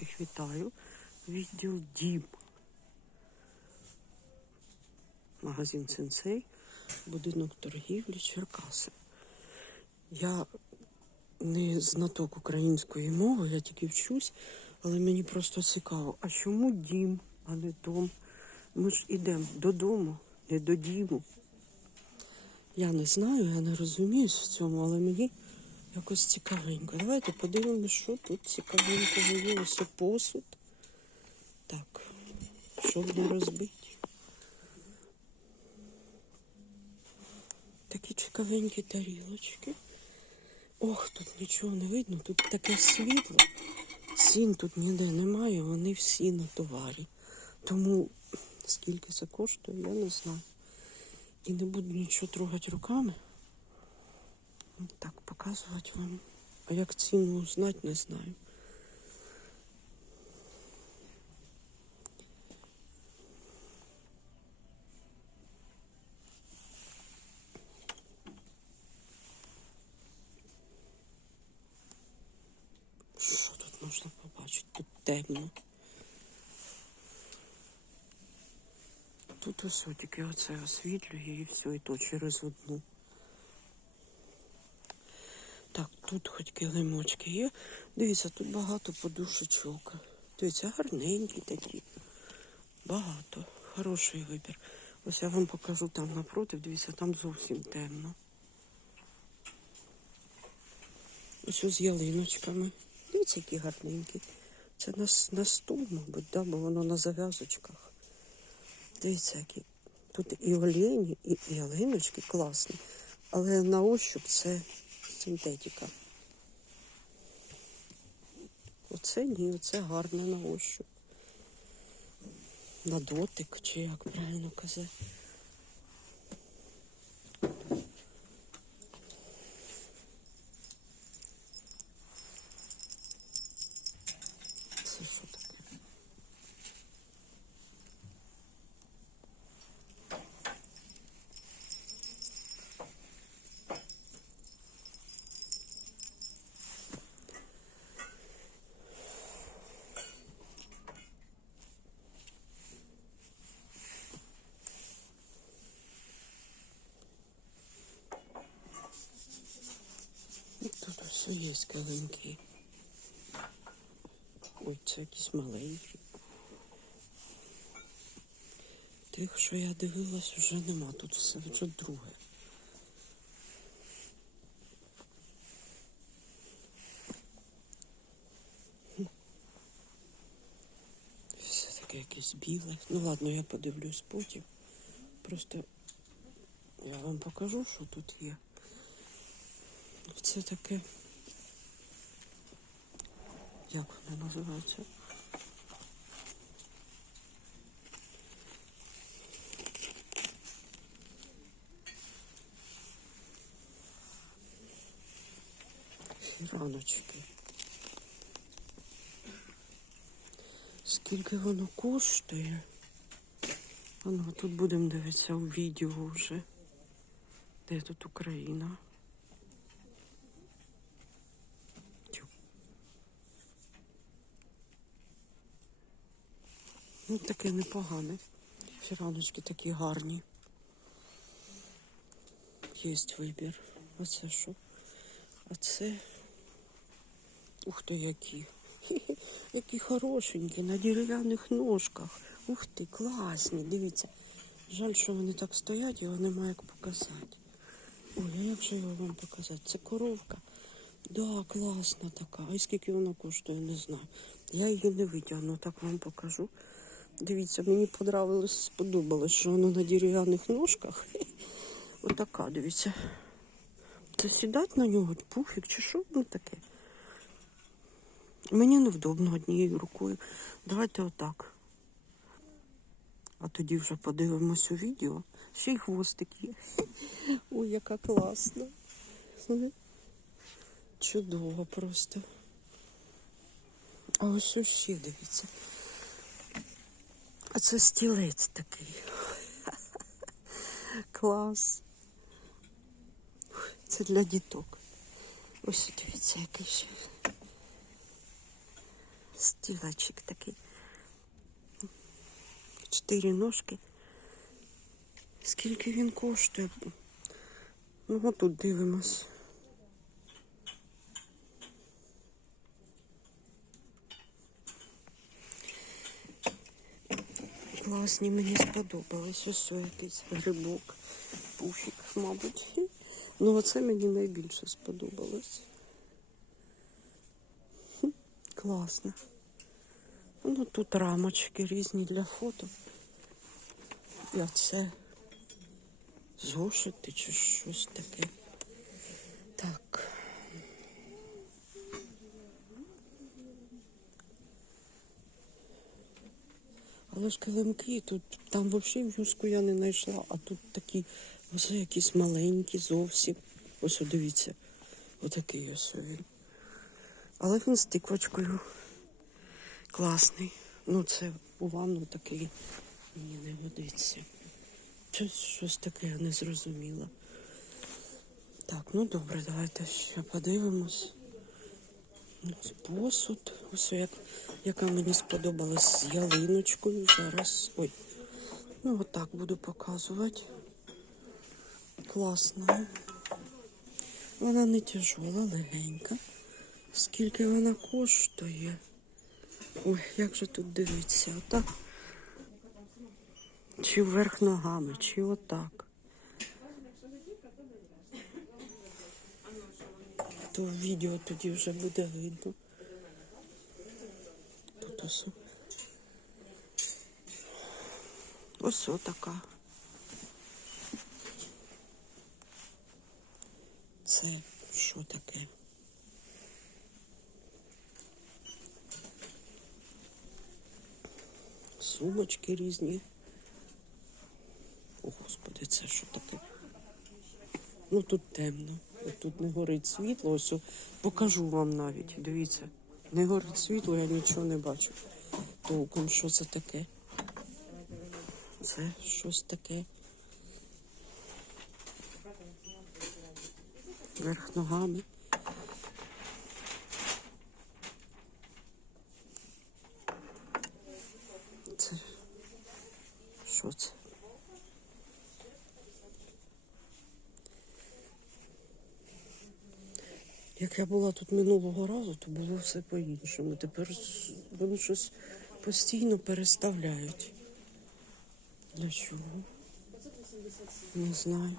всіх вітаю. Відділ Дім. Магазин Сенсей, будинок торгівлі Черкаси. Я не знаток української мови, я тільки вчусь, але мені просто цікаво, а чому дім, а не дом? Ми ж йдемо додому, не до діму. Я не знаю, я не розуміюсь в цьому, але мені якось цікавенько. Давайте подивимося, що тут цікавенького є. Ось посуд. Так, щоб не розбити. Такі цікавенькі тарілочки. Ох, тут нічого не видно, тут таке світло. Цін тут ніде немає, вони всі на товарі. Тому скільки це коштує, я не знаю. І не буду нічого трогати руками. Так, показувати вам. А як ціну узнати, не знаю. Що тут можна побачити? Тут темно. Тут ось тільки оце освітлює і все, і то через одну. Так, тут хоч килимочки є. Дивіться, тут багато подушечок. Дивіться, гарненькі такі. Багато. Хороший вибір. Ось я вам покажу там напротив, дивіться, там зовсім темно. Ось з ялиночками. Дивіться, які гарненькі. Це на, на стул, мабуть, да, бо воно на зав'язочках. Дивіться, які. Тут і олені, і ялиночки класні. Але на ощуп це синтетика. Оце ні, оце гарно на ощуп. На дотик, чи як правильно казати. Це що таке? Все. Ой, це якісь маленькі. Тих, що я дивилась, вже нема. Тут все вже друге. Все таке якесь біле. Ну ладно, я подивлюсь потім. Просто я вам покажу, що тут є. Це таке. Як воно називається? Фіраночки. Скільки воно коштує? Ну, тут будемо дивитися у відео вже. Де тут Україна? Ну, таке непогане. Фіраночки такі гарні. Є вибір. Оце що? А це. Ух ти, які. Які хорошенькі, на дерев'яних ножках. Ух ти, класні. Дивіться. Жаль, що вони так стоять, його немає як показати. Ой, а як же його вам показати? Це коровка. Да, класна така. А скільки вона коштує, не знаю. Я її не витягну, так вам покажу. Дивіться, мені подобалось, сподобалось, що воно на дерев'яних ножках. Отака, дивіться. Це сідати на нього, пуфік чи що ну таке. Мені невдобно однією рукою. Давайте отак. А тоді вже подивимось у відео. Ще й хвостик є. Ой, яка класна. Чудово просто. А ось ще дивіться. А це стілець такий. Клас. Це для діток. Ось дивіться, який ще. Стілечик такий. Чотири ножки. Скільки він коштує? Ну, отут дивимось. Класні, мені сподобались. Ось якийсь грибок, пуфік, мабуть. Ну, оце мені найбільше сподобалось. Класно. Ну, тут рамочки різні для фото. І оце зошити чи щось таке. Так. Але ж тут, там взагалі в'юшку я не знайшла, а тут такі ось якісь маленькі зовсім. Ось дивіться, отакий ось він. Але він з тиквочкою. Класний. Ну, це у ванну такий мені не годиться. Щось, щось таке я не зрозуміла. Так, ну добре, давайте ще подивимось. Посуд, ось як, яка мені сподобалась з ялиночкою. Зараз. Ой. Ну, отак буду показувати. Класна. Вона не тяжола, легенька. Скільки вона коштує? Ой, як же тут дивиться, отак. Чи вверх ногами, чи отак. То в відео тоді вже буде видно. Тут ось. Ось отака. Це що таке? Сумочки різні. О, Господи, це що таке? Ну тут темно. Тут не горить світло. Ось покажу вам навіть. Дивіться. Не горить світло, я нічого не бачу. Толком, що це таке? Це щось таке. Верх ногами. Це що це? Як я була тут минулого разу, то було все по-іншому. Тепер вони щось постійно переставляють. Для чого? Не знаю.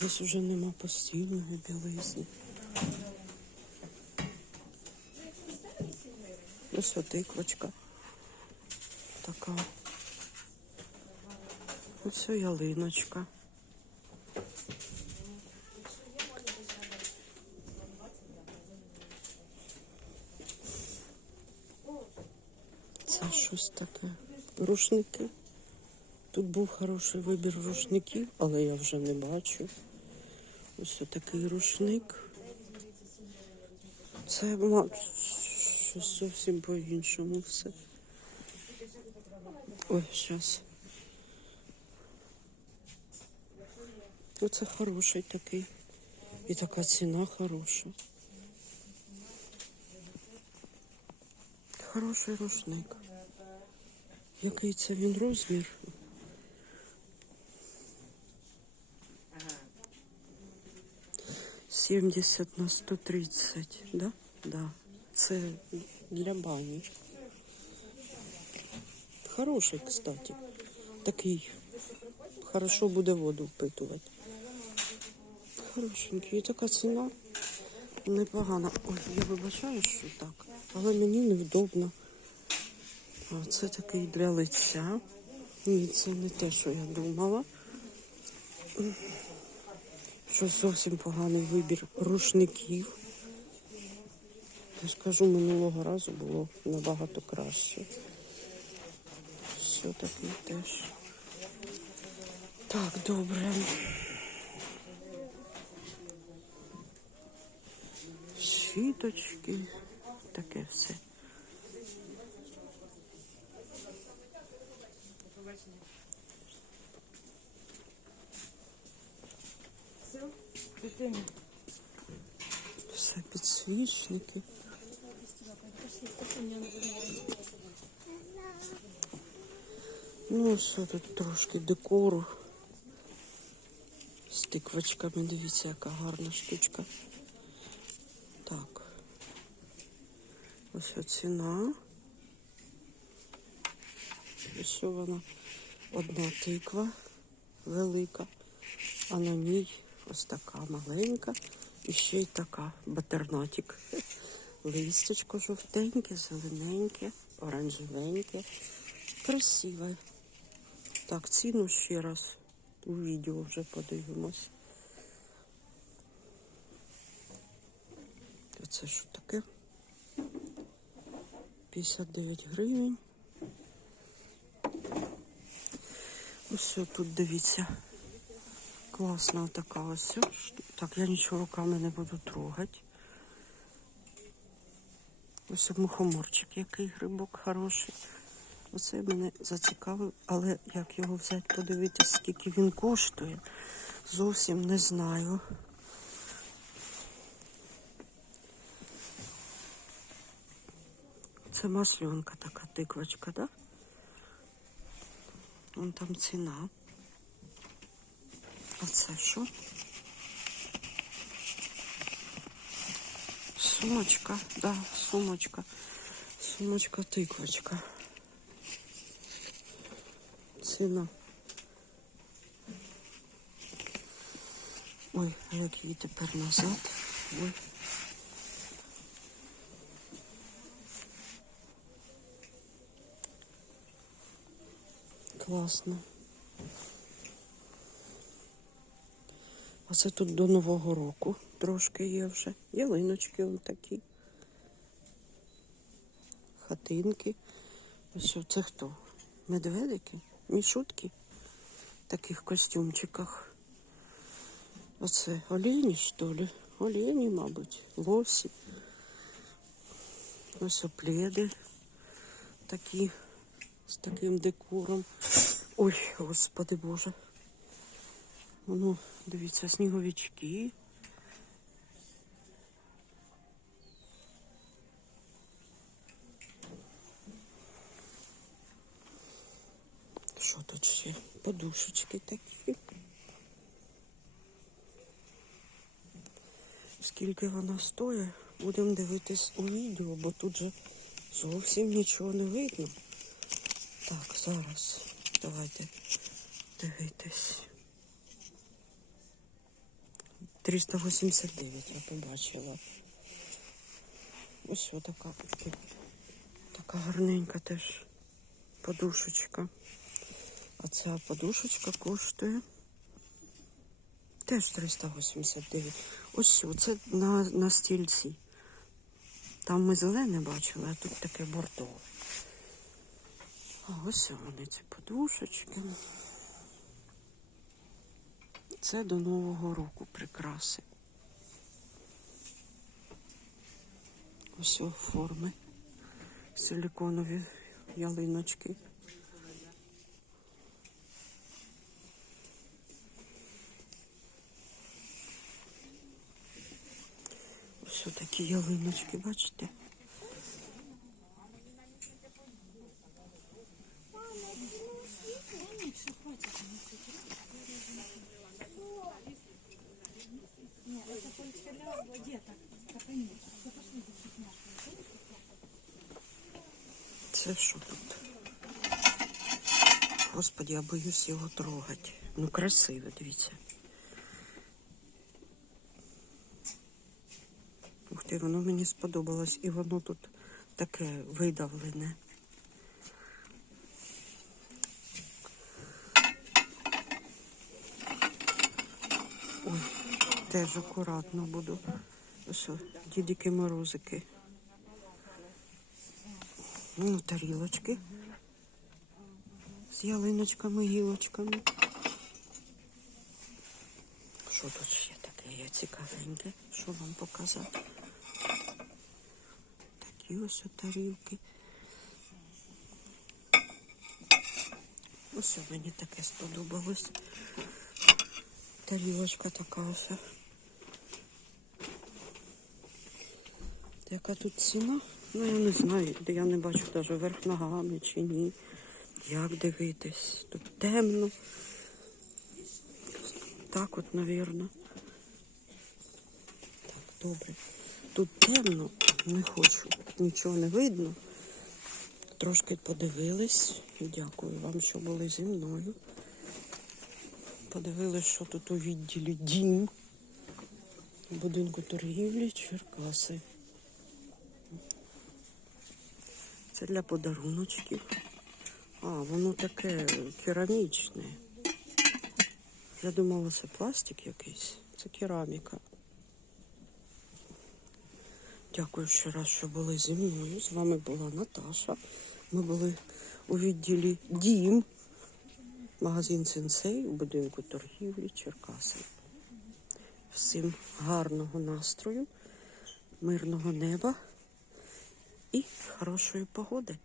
Десь уже нема постільної білизни. Ось отиквочка така. Ось ялиночка. Це щось таке. Рушники. Тут був хороший вибір рушників, але я вже не бачу. Ось такий рушник. Це щось зовсім по-іншому все. Ой, зараз. Оце хороший такий. І така ціна хороша. Хороший рушник. Який це він розмір? Сімдесят на сто тридцять, да? Да. Це для бані. Хороший, кстати. Такий. Хорошо буде воду впитувати. Хорошенький. І така ціна непогана. Ой, я вибачаю, що так. Але мені невдобно. А це такий для лиця. Ні, це не те, що я думала. Що зовсім поганий вибір рушників. Я скажу, минулого разу було набагато краще. Все такий теж. Так, добре. Щіточки, таке все. Все підсвічники. Ну, що тут трошки декору. З тиквочками, дивіться, яка гарна штучка. Так. Ось ціна. Ось вона одна тиква велика, а на ній ось така маленька і ще й така батернатик. Листочко жовтеньке, зелененьке, оранжевеньке, красиве. Так, ціну ще раз у відео вже подивимось. Це що таке? 59 гривень. Ось тут дивіться. Класна така ось. Так, я нічого руками не буду трогати. Ось мухоморчик, який грибок хороший. Оце мене зацікавив, але як його взяти, подивитися, скільки він коштує, зовсім не знаю. Це масльонка така тиквочка, да? Вон там ціна. А це що? Сумочка, да, сумочка. Сумочка тиквочка. Ціна. Ой, а як її тепер назад? Ой. Класно. Оце тут до Нового року трошки є вже. Ялиночки вон такі. Хатинки. Ось це хто? Медведики? Мішутки? В таких костюмчиках. Оце олені, що ли? Олені, мабуть, лосі. Ось опледи такі з таким декором. Ой, господи Боже. Ну, дивіться, сніговички. Що тут ще? Подушечки такі. Скільки вона стоїть, будемо дивитись у відео, бо тут же зовсім нічого не видно. Так, зараз давайте дивитись. 389 я побачила. Ось така, така гарненька теж подушечка. А ця подушечка коштує теж 389. Ось це на, на стільці. Там ми зелене бачили, а тут таке бордове. А ось вони ці подушечки. Це до Нового року прикраси. Ось форми. Силіконові ялиночки. Ось такі ялиночки, бачите? Це що тут? Господи, я боюсь його трогати. Ну, красиве, дивіться. Ух ти, воно мені сподобалось. І воно тут таке видавлене. Ой, теж акуратно буду. Ось, дідики морозики. Ну, тарілочки з ялиночками, гілочками. Що тут ще таке є цікавеньке? Що вам показати? І ось тарілки. Ось мені таке сподобалось. Тарілочка така ось. Яка тут ціна? Ну я не знаю, я не бачу навіть верх ногами чи ні. Як дивитись? Тут темно. Так от, навірно. Так, добре. Тут темно, не хочу нічого не видно. Трошки подивились. Дякую вам, що були зі мною. Подивились, що тут у відділі дім. Будинку торгівлі Черкаси. Це для подаруночків. А, воно таке керамічне. Я думала, це пластик якийсь. Це кераміка. Дякую ще раз, що були зі мною. З вами була Наташа. Ми були у відділі Дім, магазин Сенсей у будинку торгівлі Черкаси. Всім гарного настрою, мирного неба і хорошої погоди.